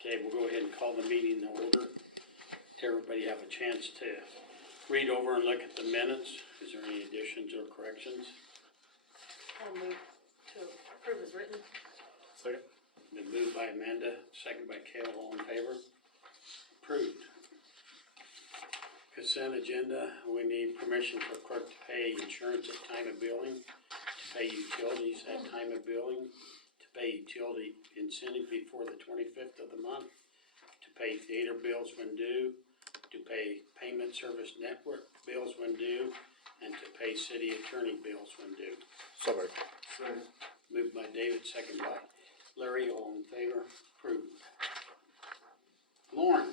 Okay, we'll go ahead and call the meeting to order. Everybody have a chance to read over and look at the minutes. Is there any additions or corrections? I'll move to approve as written. Second. Been moved by Amanda, second by Kale, all in favor? Approved. Consent agenda, we need permission for clerk to pay insurance at time of billing, to pay utilities at time of billing, to pay utility incentive before the 25th of the month, to pay theater bills when due, to pay payment service network bills when due, and to pay city attorney bills when due. So moved. Second. Moved by David, second by Larry, all in favor, approved. Lauren,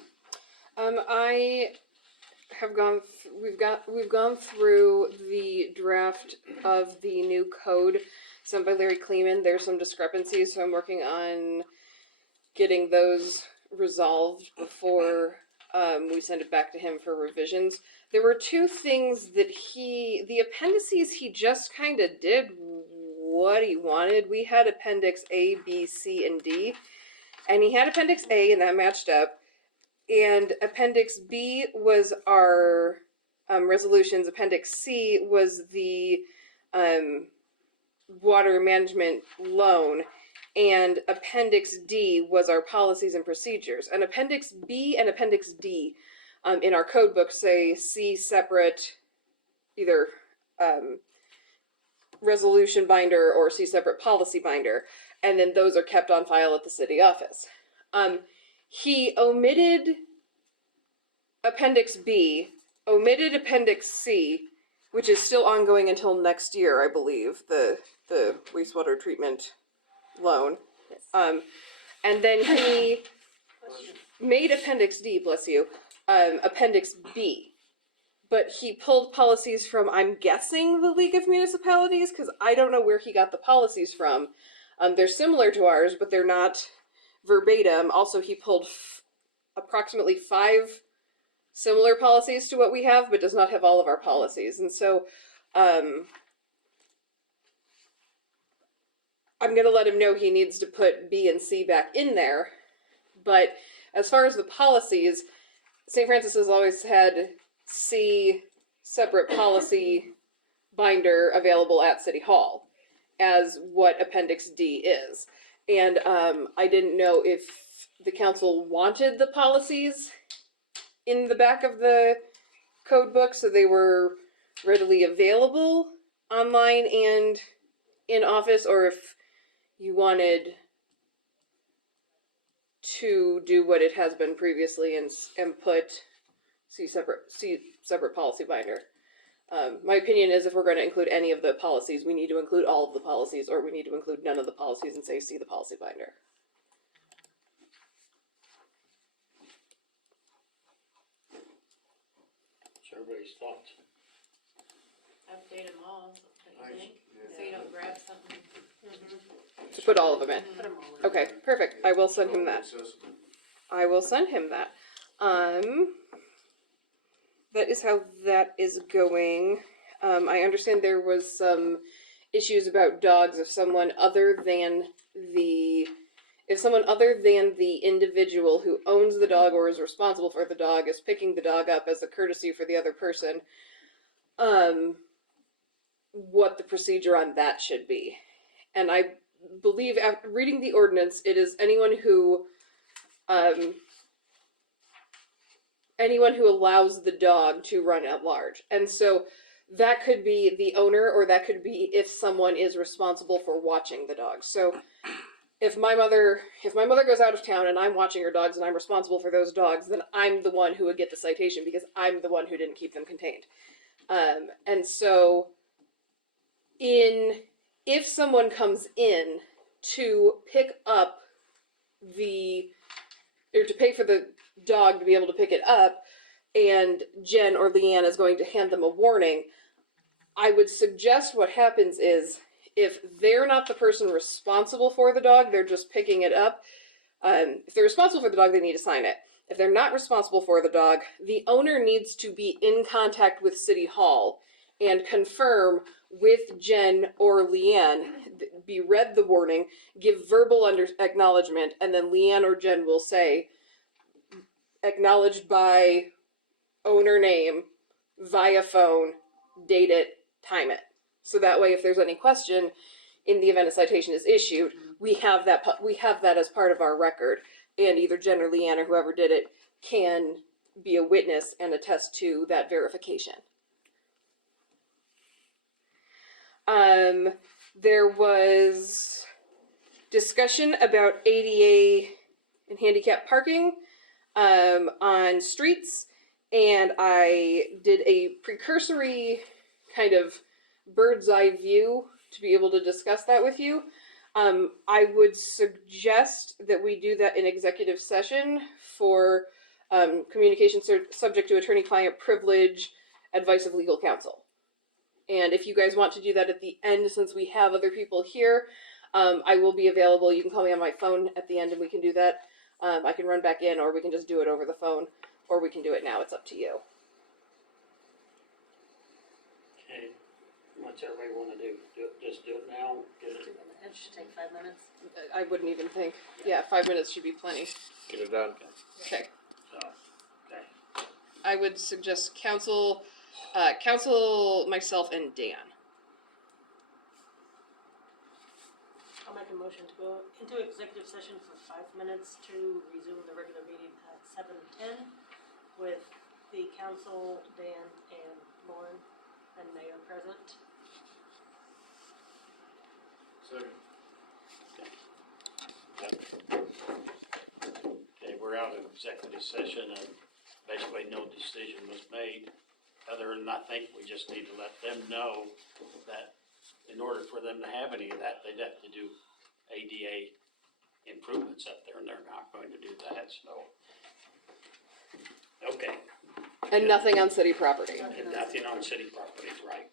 I have gone. We've gone through the draft of the new code sent by Larry Kleeman. There's some discrepancies, so I'm working on getting those resolved before we send it back to him for revisions. There were two things that the appendices, he just kind of did what he wanted. We had Appendix A, B, C, and D, and he had Appendix A, and that matched up. And Appendix B was our resolutions. Appendix C was the water management loan. And Appendix D was our policies and procedures. And Appendix B and Appendix D in our code book say see separate either resolution binder or see separate policy binder. And then those are kept on file at the city office. He omitted Appendix B, omitted Appendix C, which is still ongoing until next year, I believe, the wastewater treatment loan. Yes. And then he made Appendix D, bless you, Appendix B. But he pulled policies from, I'm guessing, the League of Municipalities, because I don't know where he got the policies from. They're similar to ours, but they're not verbatim. Also, he pulled approximately 5 similar policies to what we have, but does not have all of our policies. And so I'm going to let him know he needs to put B and C back in there. But as far as the policies, St. Francis has always had C separate policy binder available at City Hall as what Appendix D is. And I didn't know if the council wanted the policies in the back of the code book so they were readily available online and in office, or if you wanted to do what it has been previously and put C separate policy binder. My opinion is if we're going to include any of the policies, we need to include all of the policies, or we need to include none of the policies and say see the policy binder. what's everybody's thoughts? Update them all, don't you think? So you don't grab something. To put all of them in. Put them all in. Okay, perfect. I will send him that. I will send him that. That is how that is going. I understand there was some issues about dogs if someone other than the individual who owns the dog or is responsible for the dog is picking the dog up as a courtesy for the other person, what the procedure on that should be. And I believe after reading the ordinance, it is anyone who allows the dog to run at large. And so that could be the owner, or that could be if someone is responsible for watching the dog. So if my mother goes out of town and I'm watching her dogs and I'm responsible for those dogs, then I'm the one who would get the citation because I'm the one who didn't keep them contained. And so if someone comes in to pick up or to pay for the dog to be able to pick it up, and Jen or Leanne is going to hand them a warning, I would suggest what happens is, if they're not the person responsible for the dog, they're just picking it up. If they're responsible for the dog, they need to sign it. If they're not responsible for the dog, the owner needs to be in contact with City Hall and confirm with Jen or Leanne, be read the warning, give verbal acknowledgement, and then Leanne or Jen will say, acknowledged by owner name, via phone, date it, time it. So that way, if there's any question, in the event a citation is issued, we have that as part of our record, and either Jen or Leanne or whoever did it can be a witness and attest to that verification. There was discussion about ADA and handicap parking on streets, and I did a precursory kind of bird's eye view to be able to discuss that with you. I would suggest that we do that in executive session for communication subject to attorney-client privilege, advice of legal counsel. And if you guys want to do that at the end, since we have other people here, I will be available. You can call me on my phone at the end and we can do that. I can run back in, or we can just do it over the phone, or we can do it now. It's up to you. Okay, what's everybody wanna do? Just do it now, get it? It should take 5 minutes. I wouldn't even think. Yeah, 5 minutes should be plenty. Get it done. Okay. So, okay. I would suggest council, myself, and Dan. I'll make a motion to go into executive session for 5 minutes to resume the regular meeting at 7:10 with the council, Dan and Lauren, and mayor present. Second. Okay, we're out of executive session and basically no decision was made. Other than I think we just need to let them know that in order for them to have any of that, they'd have to do ADA improvements up there, and they're not going to do that, so. Okay, And nothing on city property. and nothing on city properties, right?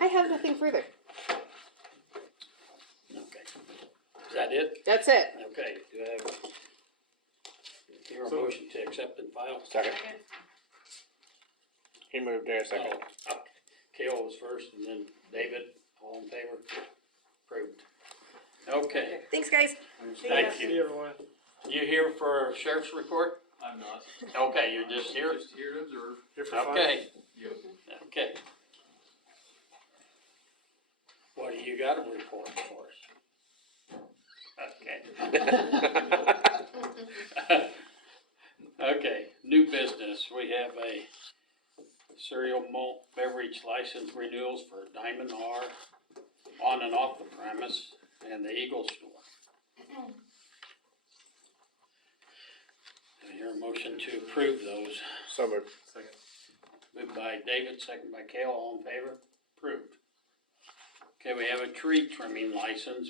I have nothing further. Okay. Is that it? That's it. Okay, do I have a So- motion to accept and file? Second. He moved there, second. Oh, okay. Kale was first, and then David, all in favor? Approved. Okay, Thanks, guys. thank See you. everyone. You here for sheriff's report? I'm not. Okay, you're just here? Just here to observe. Here for fun. Okay, Yep. okay. What do you got to report for us? Okay. Okay, new business. We have a cereal malt beverage license renewals for Diamond R on and off the premise and the Eagle Store. I hear a motion to approve those. So moved. Second. Moved by David, second by Kale, all in favor? Approved. Okay, we have a tree trimming license,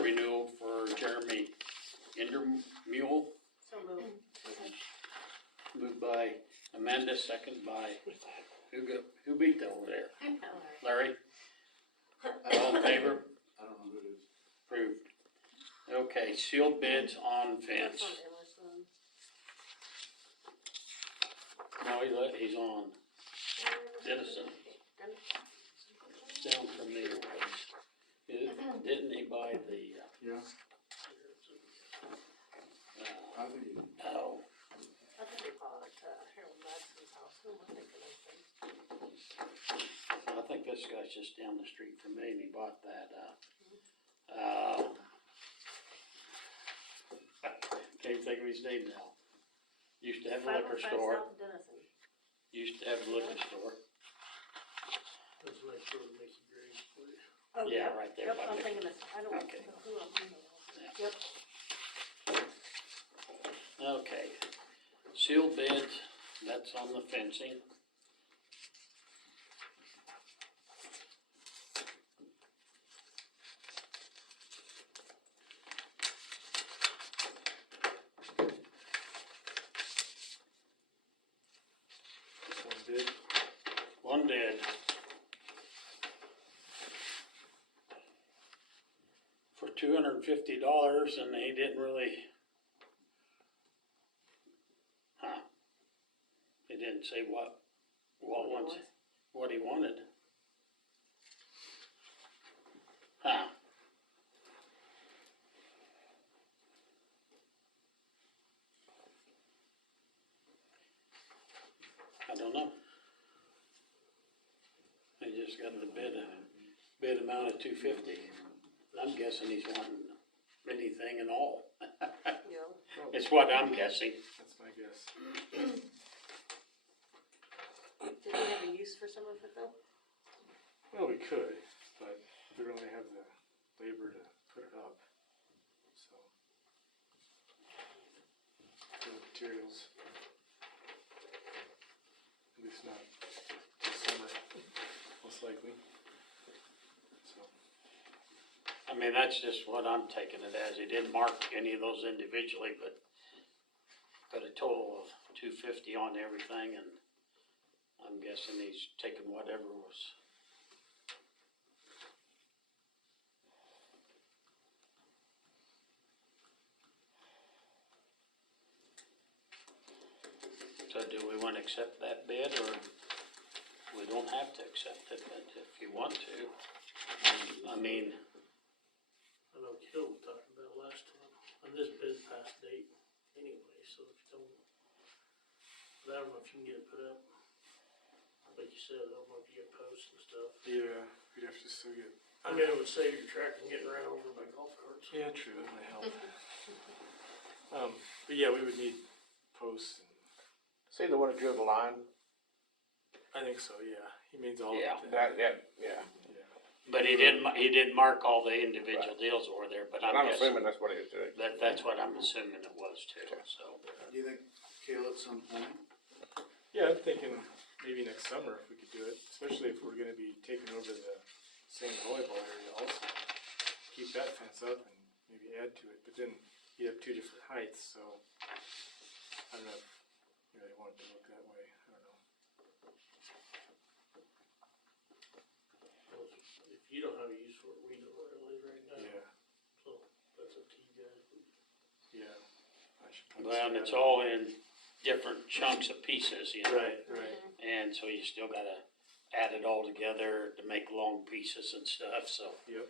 renewal for Jeremy Indermule. So moved. Moved by Amanda, second by, who beat that over there? Larry? All in favor? I don't know who it is. Approved. Okay, sealed bids on fence. No, he's on Dennison. Down from me. Didn't he buy the, Yeah, I think it is. oh, I think they call it Harold Madsen's house. Who am I thinking of? I think this guy's just down the street from me and he bought that, can't think of his name now. Used to have a liquor 505 store, South Dennison. used to have a liquor store. That's next door to Mickey Graves. Oh, Yeah, yep, right there Yep, by I'm Mickey. thinking this, I don't know Okay. who I'm thinking of. Yep. Okay, sealed bids, that's on the fencing. One bid. One bid. For $250, and he didn't really. He didn't say what ones. what he wanted. Huh. I don't know. They just got the bid amount of $250. I'm guessing he's wanting anything and all. Yeah. It's what I'm guessing. That's my guess. Did we have a use for some of it though? Well, we could, but we don't really have the labor to put it up, so. For the materials. At least not this summer, most likely. So, I mean, that's just what I'm taking it as. He didn't mark any of those individually, but put a total of $250 on everything, and I'm guessing he's taking whatever was. So do we want to accept that bid, or we don't have to accept it, but if you want to, I mean, I know Kill was talking about last time, and this bid past date anyway, so if you don't, but I don't know if you can get it put up. Like you said, I don't know if you get posts and stuff. yeah, we'd have to still get. I mean, it would save your truck from getting ran over by golf carts. Yeah, true, that might help. But yeah, we would need posts and, See the one that drew the line? I think so, yeah, he means all of Yeah. it. Yeah. Yeah. but he didn't mark all the individual deals over there, but And I'm I'm guessing assuming that's what he was doing. that's what I'm assuming it was too, so. Do you think Kale at some point? Yeah, I'm thinking maybe next summer if we could do it, especially if we're gonna be taking over the same volleyball area also. Keep that fence up and maybe add to it, but then you have two different heights, so I don't know if you really want it to look that way, I don't know. If you don't have a use for it, we don't really right now, Yeah, so that's up to you guys. yeah. I should probably Well, and stay it's out of all in different chunks of pieces, you it. know. Right, And so you still gotta add it all together to make long pieces and stuff, so. yep.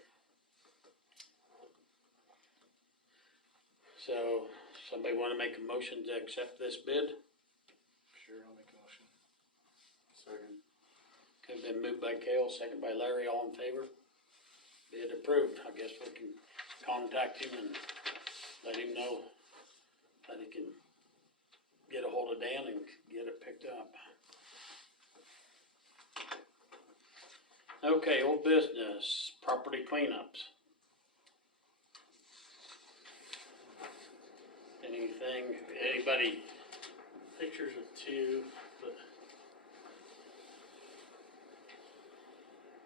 So, somebody wanna make a motion to accept this bid? Sure, I'll make a motion. Second. Could have been moved by Cale, second by Larry, all in favor? Bid approved. I guess we can contact him and let him know that he can get a hold of Dan and get it picked up. Okay, old business, property cleanups. Anything, anybody, Pictures of two, but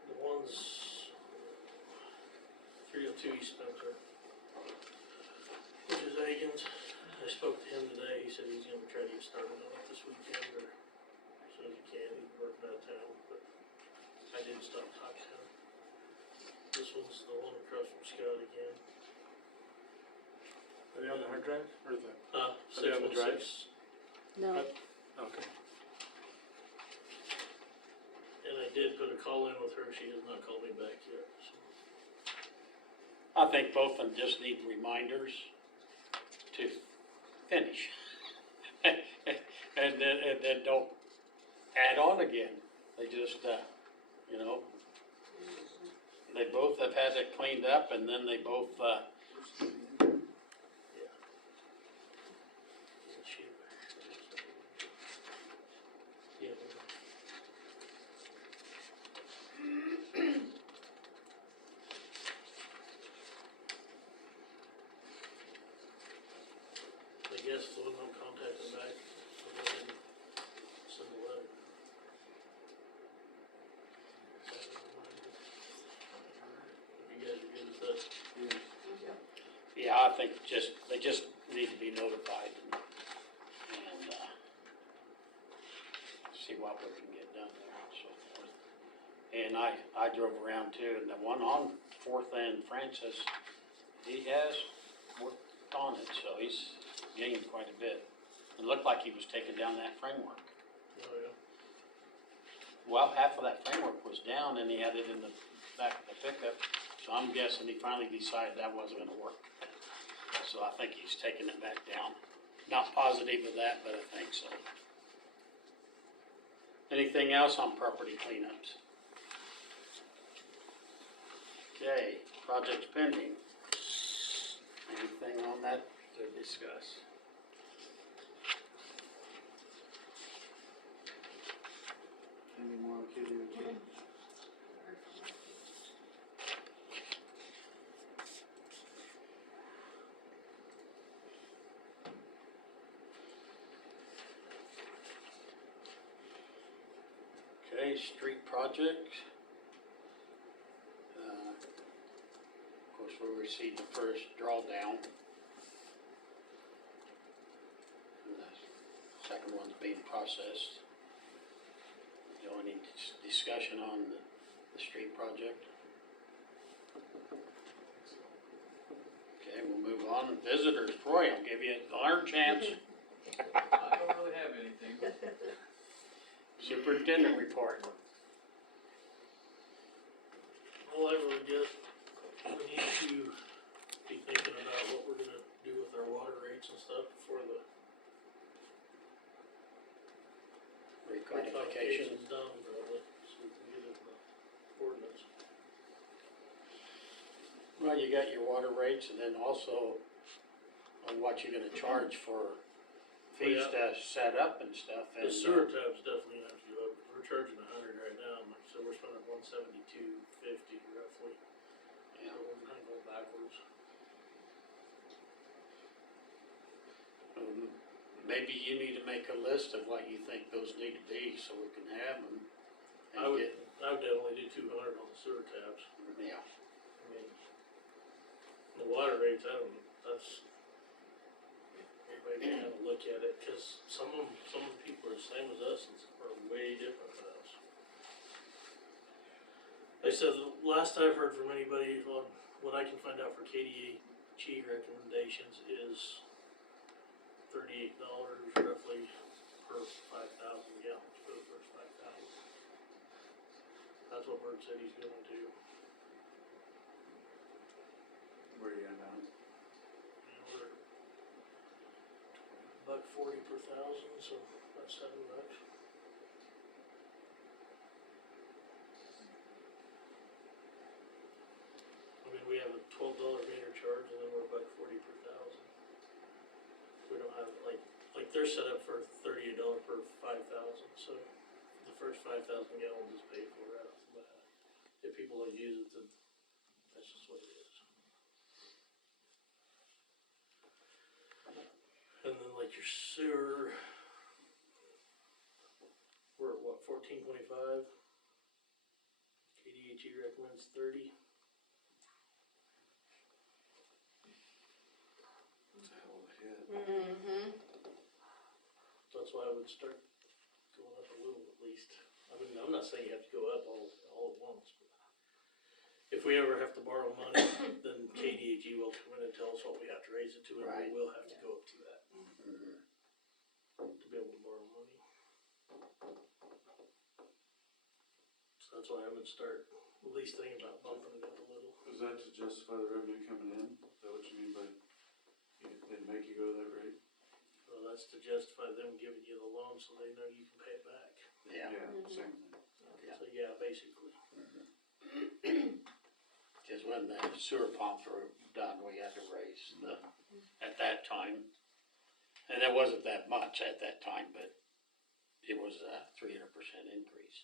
the ones, 302 East Spencer, which is Egan's. I spoke to him today, he said he's gonna try to get started on it this weekend, or as soon as he can, he's working out of town, but I didn't stop talking to him. This one's the one across from Scott again. Are they on the hard drive, or the? Are they on the drive? 616. No. Okay. And I did put a call in with her, she has not called me back yet, so. I think both of them just need reminders to finish. And then don't add on again. They just, you know, they both have had it cleaned up and then they both, Yeah. I guess the one I'm contacting back, so go ahead and send a letter. If you guys are good with that. yeah, I think they just need to be notified and see what we can get done there and so forth. And I drove around too, and the one on Fourth and Francis, he has worked on it, so he's gained quite a bit. It looked like he was taking down that framework. Oh, yeah. well, half of that framework was down and he had it in the back of the pickup. So I'm guessing he finally decided that wasn't gonna work. So I think he's taking it back down. Not positive of that, but I think so. Anything else on property cleanups? Okay, projects pending. Anything on that to discuss? Any more KDOT? Okay, street project. Of course, we received the first drawdown. And the second one's being processed. You know, any discussion on the street project? Okay, we'll move on. Visitors, Troy, I'll give you our chance. I don't really have anything. Superintendent report. All I really get, we need to be thinking about what we're gonna do with our water rates and stuff before the Recodification. recodification's done, probably, so we can get it in the ordinance. Well, you got your water rates and then also on what you're gonna charge for fees to set up and stuff and. The sewer tabs definitely have to go up, we're charging $100 right now, and like I said, we're spending $172.50 roughly. Yeah. So we're kind of going backwards. Maybe you need to make a list of what you think those need to be so we can have them. And I would get, definitely do 200 on the sewer tabs. yeah, I mean, the water rates, that's, everybody can have a look at it, cause some of the people are the same as us and are way different than us. They said, the last I've heard from anybody on what I can find out for KDHE recommendations is $38 roughly per 5,000 gallons for the first 5,000. That's what Bert said he's going to. Where are you at now? We're $1.40 per thousand, so that's $7. I mean, we have a $12 meter charge and then we're $1.40 per thousand. We don't have, like they're set up for $38 per 5,000, so the first 5,000 gallons is paid for right off the bat. If people don't use it, then that's just what it is. And then like your sewer, we're at what, 14.25? KDHE recommends 30. It's a hell of a hit. Mm-hmm. So that's why I would start going up a little at least. I mean, I'm not saying you have to go up all at once, but if we ever have to borrow money, then KDHE will come in and tell us what we have to raise it to, and Right. we will have to go up to that mhm. to be able to borrow money. So that's why I would start at least thinking about bumping it up a little. Is that to justify the revenue coming in? Is that what you mean by, it'd make you go that rate? Well, that's to justify them giving you the loan so they know you can pay it back. Yeah, Same thing. Yeah. So yeah, basically. just when the sewer pumps were done, we had to raise at that time. And it wasn't that much at that time, but it was a 300% increase.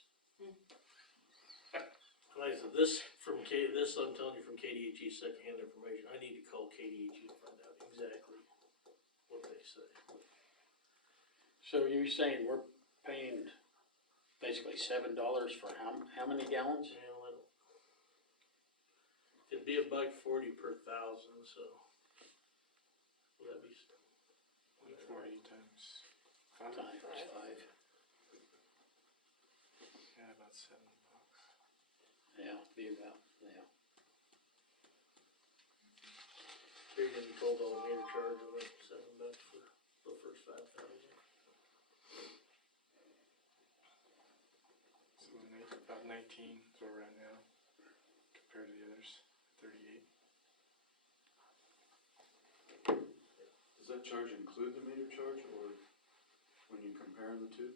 Like I said, this I'm telling you from KDHE secondhand information. I need to call KDHE to find out exactly what they say. So you're saying we're paying basically $7 for how many gallons? You know, it'd be $1.40 per thousand, so would that be? 40 times 5. Times 5. Yeah, about $7. Yeah, be about, yeah. Figured in $12 meter charge, it went $7 for the first 5,000. So about 19 is where we're at now, compared to the others, 38. Does that charge include the meter charge, or when you compare the two?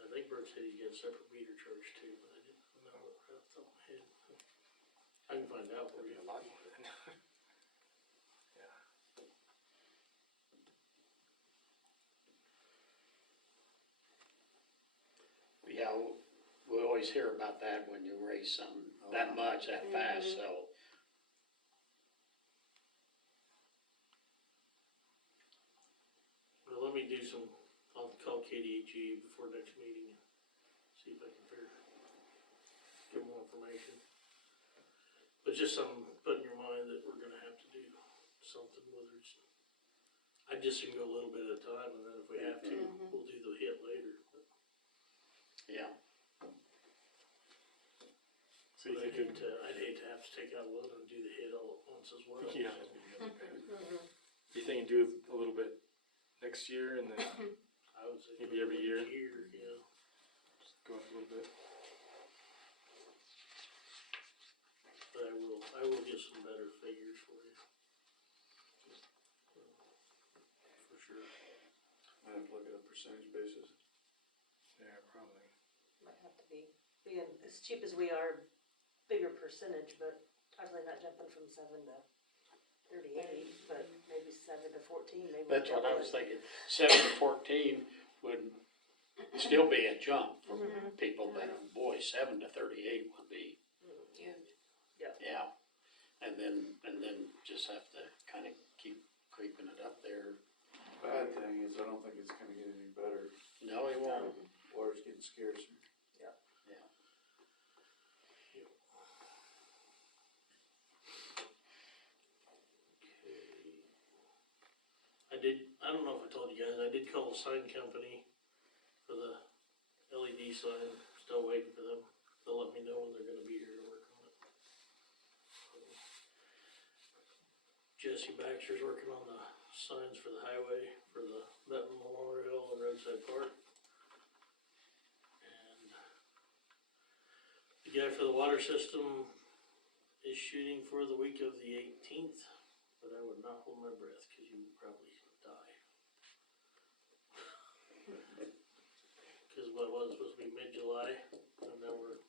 I think Bert said he gets separate meter charge too, but I didn't know right off the top of my head. I can find out for That'd be you. a lot more than. Yeah. Yeah, we always hear about that when you raise something that much, that fast, so. Well, let me do some, I'll call KDHE before next meeting and see if I can get more information. But just something, put in your mind that we're gonna have to do something, whether it's, I just can go a little bit at a time, and then if we have to, we'll do the hit later. Yeah, So you But think I'd hate to have to take out one and do the hit all at once as well. Yeah. You think do it a little bit next year and then I would say. Maybe every year? Yeah. just go up a little bit? But I will get some better figures for you. For sure. I have to look at a percentage basis. Yeah, probably. Might have to be, being as cheap as we are, bigger percentage, but probably not jumping from 7 to 38, but maybe 7 to 14, maybe. that's what I double was it. thinking. 7 to 14 would still be a jump for people, but boy, 7 to 38 would be, yeah. And then just have to kind of keep creeping it up there. Bad thing is, I don't think it's gonna get any better. No, it won't. Water's getting scarcer. Yeah. I don't know if I told you guys, I did call the sign company for the LED sign, still waiting for them. They'll let me know when they're gonna be here to work on it. Jesse Baxter's working on the signs for the highway, for the Benton Memorial and Roadside Park. And the guy for the water system is shooting for the week of the 18th, but I would not hold my breath, cause you would probably die. Cause what was supposed to be mid-July, and now we're,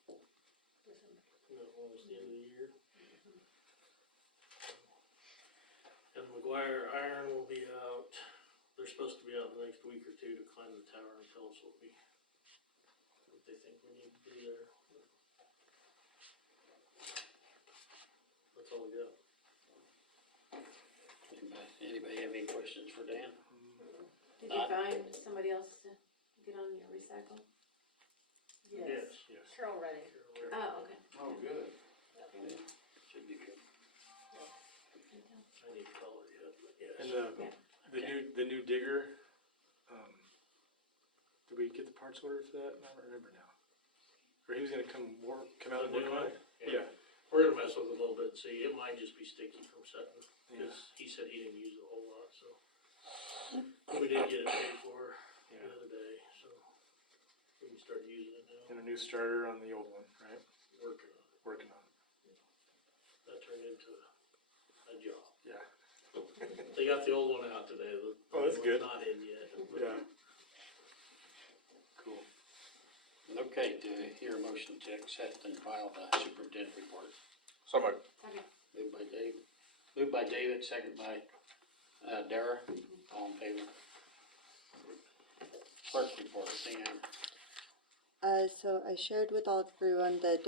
almost the end of the year. And McGuire Iron will be out, they're supposed to be out in the next week or two to climb the tower and tell us what they think we need to do there. That's all we got. Anybody have any questions for Dan? Did you find somebody else to get on your recycle? Yes, Yes. Carol Redding. Oh, okay. Oh, good. Should be good. I need to call her yet, but yes. And Yeah. the new digger, did we get the parts ordered for that? I don't remember now. Or he was gonna come out and The work new on one? it? Yeah. We're gonna mess with it a little bit and see, it might just be sticky from setting, Yeah. cause he said he didn't use it a whole lot, so. We did get it paid for the Yeah. other day, so we can start using it now, And a new starter on the old one, right? working on it. Working on it. That turned into a job. Yeah. They got the old one out today, the Oh, that's one's good. not in yet. Yeah. Cool. Okay, do I hear a motion to accept and file the superintendent report? So much. Okay. Moved by David, second by, Dara, all in favor. Clerk report, Dan. So I shared with all everyone that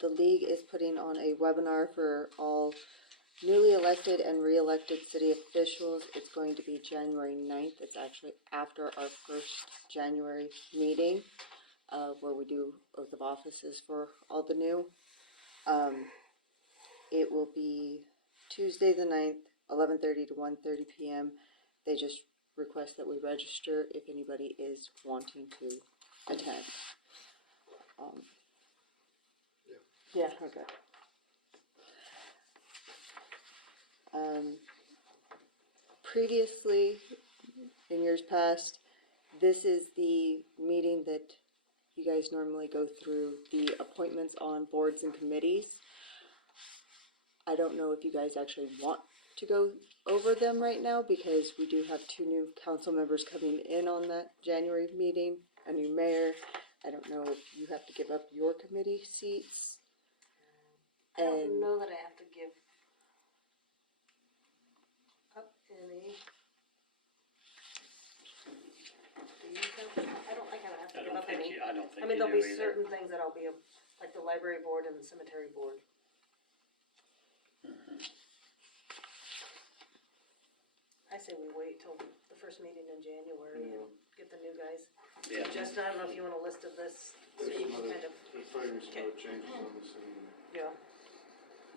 the league is putting on a webinar for all newly elected and re-elected city officials. It's going to be January 9th. It's actually after our first January meeting, where we do oath of offices for all the new. It will be Tuesday the 9th, 11:30 to 1:30 p.m. They just request that we register if anybody is wanting to attend. Yeah, okay. Previously, in years past, this is the meeting that you guys normally go through the appointments on boards and committees. I don't know if you guys actually want to go over them right now because we do have 2 new council members coming in on that January meeting, a new mayor. I don't know if you have to give up your committee seats. I don't And know that I have to give up any. Do you think? I don't think I have to I give don't up think any. you, I don't I think mean, you there'll do be either. certain things that I'll be, like the library board and the cemetery board. I say we wait till the first meeting in January and get the new guys. Yeah. Justin, I don't know if you want a list of this, so you can kind of, There's probably some other changes on this thing. yeah.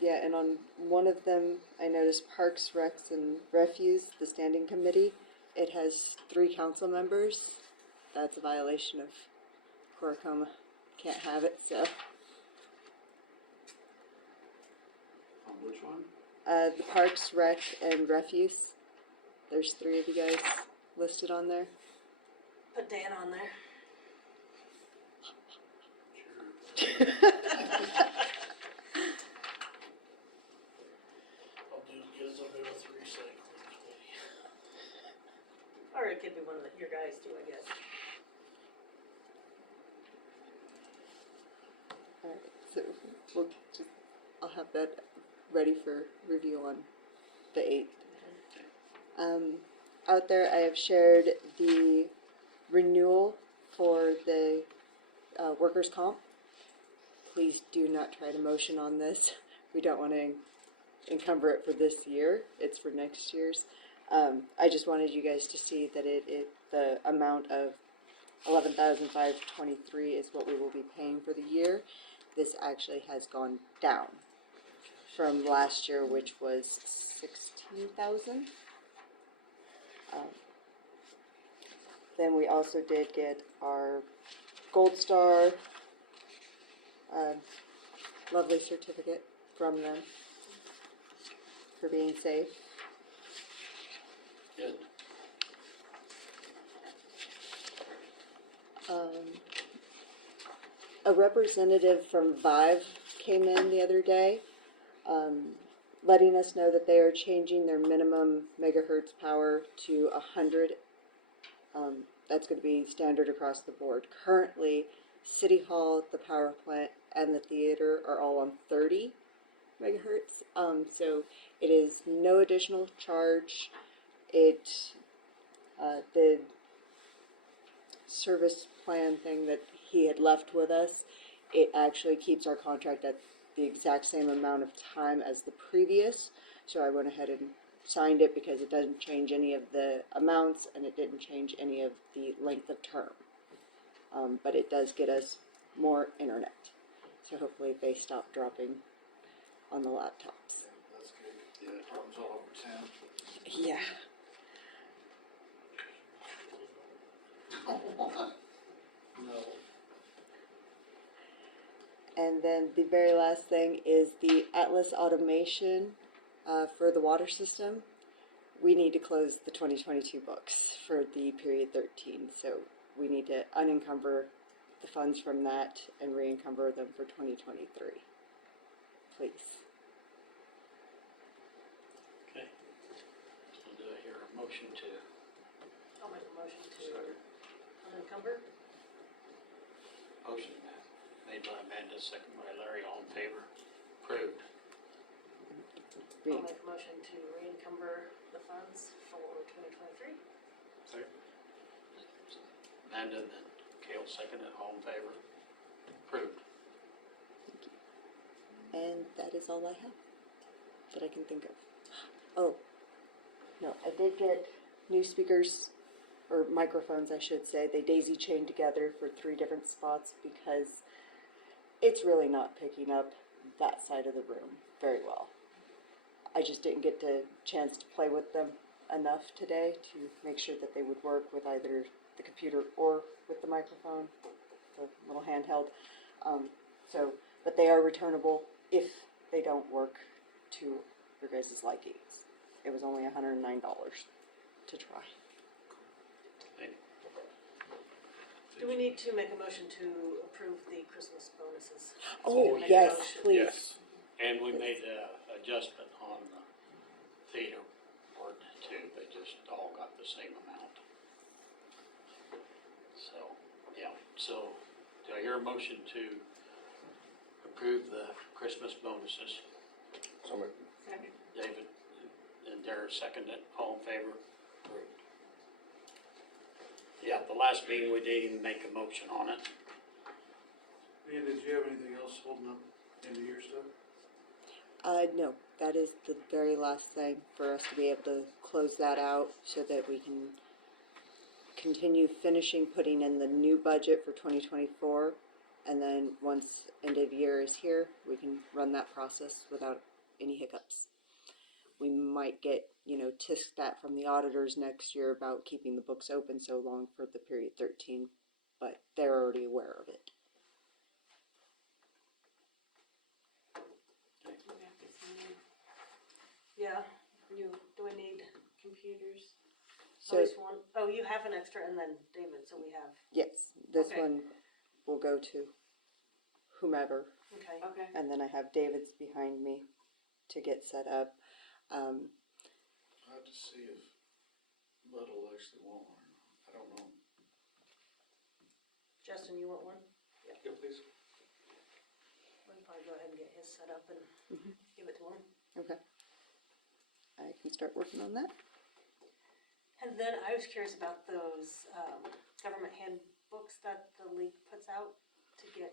yeah, and on one of them, I noticed Parks, Recs, and Refuse, the standing committee. It has 3 council members. That's a violation of Coracoma. Can't have it, so. On which one? The Parks, Rec, and Refuse. There's 3 of you guys listed on there. Put Dan on there. I'll do, get us over with the recycling committee. Or it could be one of your guys too, I guess. Alright, so we'll just, I'll have that ready for review on the 8th. Out there, I have shared the renewal for the workers' comp. Please do not try to motion on this. We don't want to encumber it for this year. It's for next year's. I just wanted you guys to see that the amount of $11,523 is what we will be paying for the year. This actually has gone down from last year, which was $16,000. Then we also did get our Gold Star lovely certificate from them for being safe. Good. A representative from Vive came in the other day, letting us know that they are changing their minimum megahertz power to 100. That's going to be standard across the board. Currently, City Hall, the power plant, and the theater are all on 30 megahertz. So it is no additional charge. The service plan thing that he had left with us, it actually keeps our contract at the exact same amount of time as the previous. So I went ahead and signed it because it doesn't change any of the amounts and it didn't change any of the length of term. But it does get us more internet. So hopefully they stop dropping on the laptops. That's good. Yeah, problems all over town. Yeah. No. And then the very last thing is the Atlas automation for the water system. We need to close the 2022 books for the period 13, so we need to unencumber the funds from that and re-encumber them for 2023. Please. Okay. So do I hear a motion to? I'll make a motion to unencumber. Motion made by Amanda, second by Larry, all in favor? Approved. I'll make a motion to re-encumber the funds for 2023. Second. Amanda, then Kale seconded, all in favor? Approved. And that is all I have that I can think of. Oh, no, I did get new speakers, or microphones I should say. They daisy chained together for 3 different spots because it's really not picking up that side of the room very well. I just didn't get the chance to play with them enough today to make sure that they would work with either the computer or with the microphone, the little handheld. But they are returnable if they don't work to your guys' likings. It was only $109 to try. Okay. Do we need to make a motion to approve the Christmas bonuses? Oh, Make a yes, motion. please. Yes. And we made a adjustment on the theater board too, they just all got the same amount. So, yeah, so do I hear a motion to approve the Christmas bonuses? So moved. Second. David and Dara seconded, all in favor? Approved. Yeah, the last meeting we didn't even make a motion on it. Ian, did you have anything else holding up end of year stuff? No, that is the very last thing for us to be able to close that out so that we can continue finishing putting in the new budget for 2024. And then once end of year is here, we can run that process without any hiccups. We might get, tisk that from the auditors next year about keeping the books open so long for the period 13, but they're already aware of it. Yeah, do we need computers? At So, least one. Oh, you have an extra and then David, so we have, yes, this Okay. one will go to whomever. okay. Okay. And then I have David's behind me to get set up. I'll have to see if Bud will actually want one or not. I don't know. Justin, you want one? Yeah, please. We can probably go ahead and get his set up and give it to him. Okay. I can start working on that. And then I was curious about those government handbooks that the league puts out to get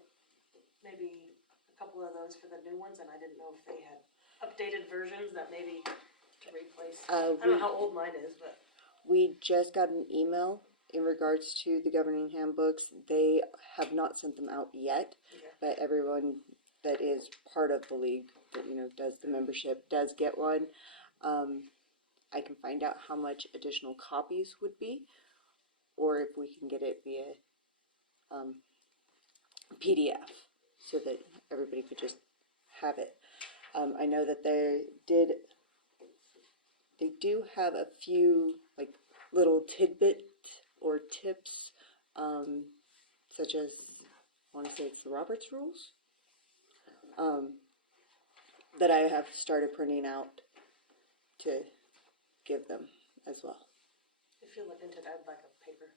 maybe a couple of those for the new ones, and I didn't know if they had updated versions that maybe to replace. I don't know how old mine is, but We just got an email in regards to the governing handbooks. They have not sent them out yet, okay. but everyone that is part of the league that does the membership does get one. I can find out how much additional copies would be, or if we can get it via PDF so that everybody could just have it. I know that they do have a few like little tidbit or tips, such as I want to say it's the Roberts Rules, that I have started printing out to give them as well. If you look into it, I'd like a paper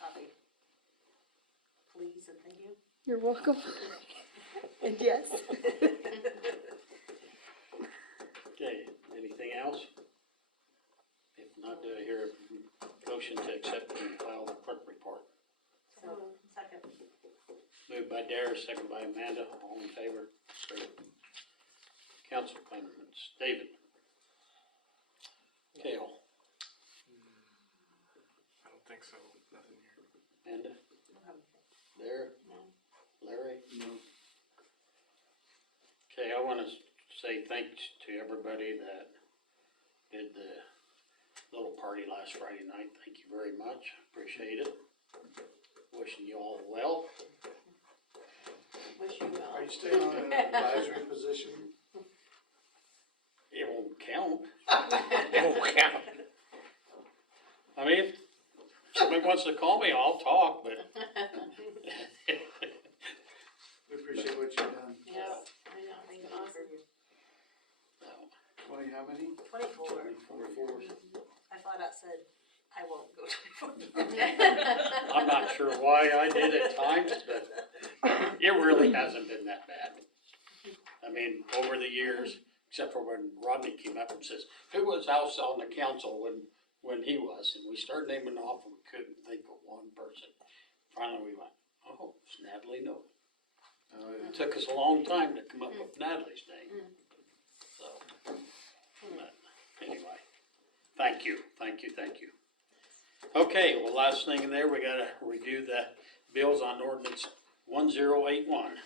copy. Please and thank you. You're welcome. And yes. Okay, anything else? If not, do I hear a motion to accept and file the clerk report? So, second. Moved by Dara, second by Amanda, all in favor? Approved. Council appointments, David. Kale, I don't think so, nothing here. Amanda, Dara, Larry? No. Okay, I wanna say thanks to everybody that did the little party last Friday night. Thank you very much, appreciate it. Wishing you all well. Wish you well. Are you staying on an advisory position? It won't count. It won't count. I mean, if somebody wants to call me, I'll talk, but. We appreciate what you've done. Yeah, I know, it's awesome. 20, how many? 24. 24. I thought I said I won't go 24. I'm not sure why I did at times, but it really hasn't been that bad. I mean, over the years, except for when Rodney came up and says, who was else on the council when he was? And we started naming off and we couldn't think of one person. Finally, we went, oh, it's Natalie Nolan. Oh, yeah. It took us a long time to come up with Natalie's name. So, but anyway, thank you. Okay, well, last thing in there, we gotta review the bills on ordinance 1081.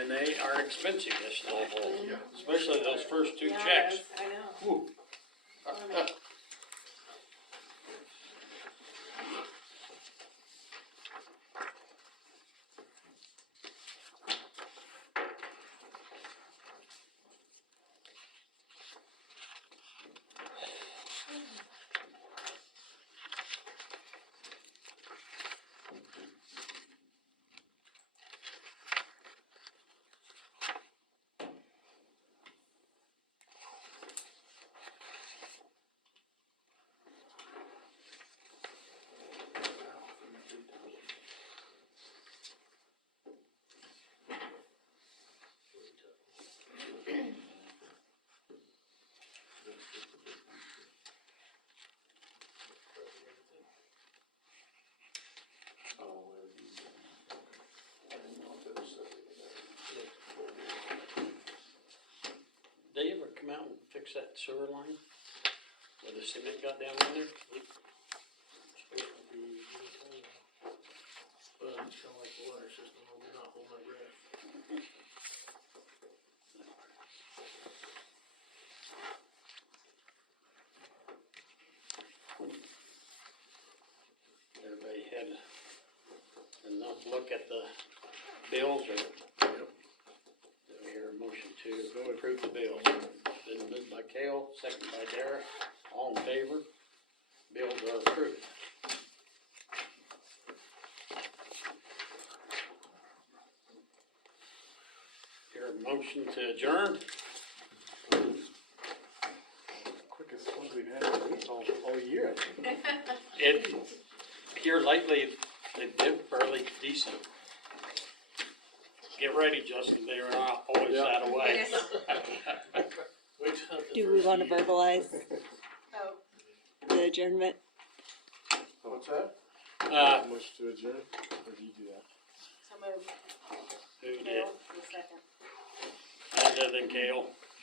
And they are expensive this time, especially those first two checks. I know. Whew. out and fix that sewer line? Where the cement got down in there? Supposed to be, but it's kinda like the water system, I will not hold my breath. Everybody had enough look at the bills, or? Do I hear a motion to approve the bills? Been moved by Cale, second by Derek, all in favor? Bills are approved. Hear a motion to adjourn? Quickest ones we've had all year, I think. It, here lately, they've been fairly decent. Get ready, Justin, they are not always that way. Wait till the Do we first wanna year. verbalize Oh, the adjournment? What's that? Uh, Much to adjourn, or do you do that? So moved. who did? Bill, the second. Other than Cale?